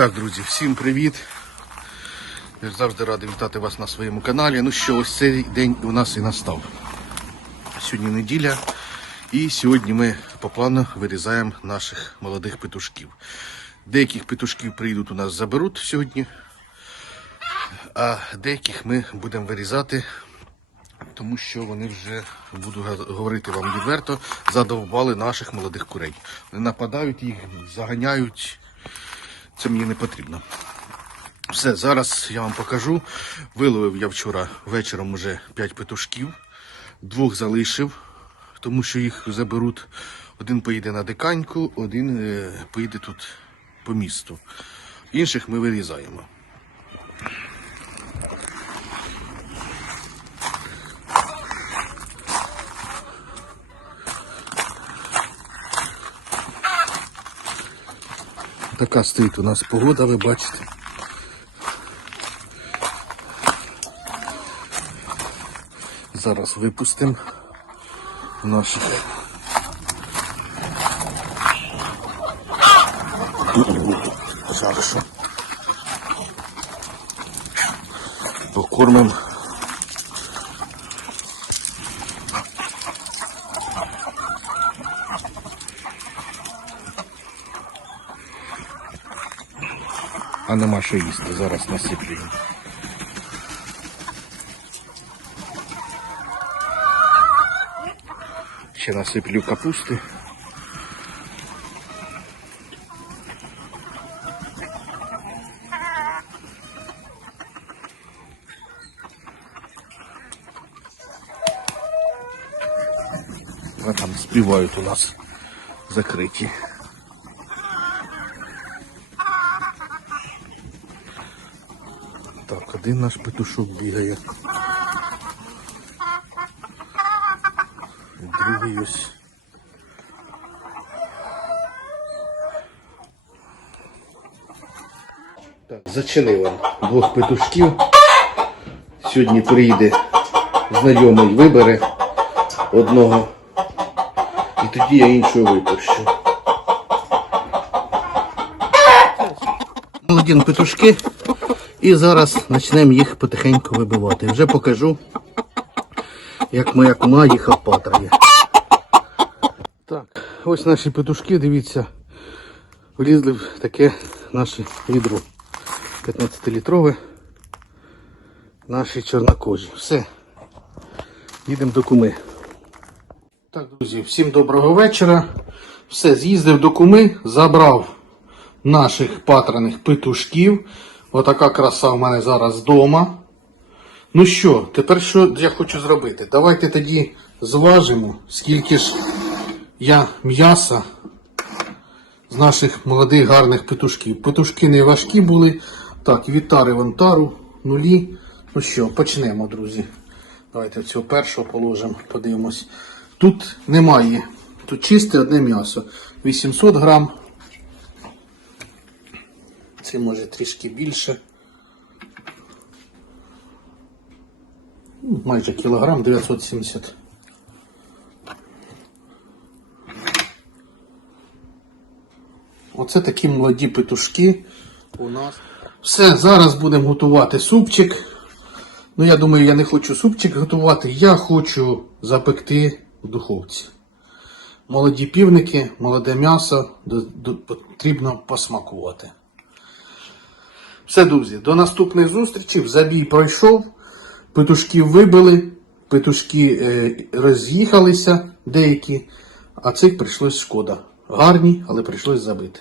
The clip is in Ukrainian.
Так, друзі, всім привіт. Я завжди радий вітати вас на своєму каналі. Ну що, ось цей день у нас і настав. Сьогодні неділя, і сьогодні ми по плану вирізаємо наших молодих петушків. Деяких петушків прийдуть у нас заберуть сьогодні, а деяких ми будемо вирізати, тому що вони вже, буду говорити вам відверто, задовбали наших молодих курей. Вони нападають їх, заганяють. Це мені не потрібно. Все, зараз я вам покажу. Виловив я вчора вечором уже 5 петушків, двох залишив, тому що їх заберуть. Один поїде на диканьку, один е, поїде тут по місту. Інших ми вирізаємо. Така стоїть у нас погода, ви бачите. Зараз випустимо наших. Зараз. Покормимо. А нема що їсти, зараз насиплю їм. Ще насиплю капусти. А там співають у нас закриті. Один наш петушок бігає. Другий ось. Так, зачинив двох петушків. Сьогодні приїде знайомий вибере одного. І тоді я іншого випущу. Молоді петушки. І зараз почнемо їх потихеньку вибивати. Вже покажу, як моя кума їх опатрає. Так, ось наші петушки, дивіться, влізли в таке наше відро. 15-літрове. Наші чорнокожі. Все. Їдемо до куми. Так, друзі, всім доброго вечора. Все, з'їздив до куми, забрав наших патраних петушків. Отака краса в мене зараз вдома. Ну що, тепер що я хочу зробити? Давайте тоді зважимо, скільки ж я м'яса з наших молодих гарних петушків. Петушки не важкі були. Так, вітари вантару, нулі. Ну що, почнемо, друзі. Давайте цього першого положимо, подивимось. Тут немає. Тут чисте одне м'ясо. 800 грам. Це може трішки більше. Ну, Майже кілограм 970. Оце такі молоді петушки у нас. Все, зараз будемо готувати супчик. Ну, я думаю, я не хочу супчик готувати, я хочу запекти в духовці. Молоді півники, молоде м'ясо, потрібно посмакувати. Все, друзі, до наступних зустрічей. Забій пройшов, петушків вибили, петушки е, роз'їхалися деякі, а цих прийшлось шкода. Гарні, але прийшлось забити.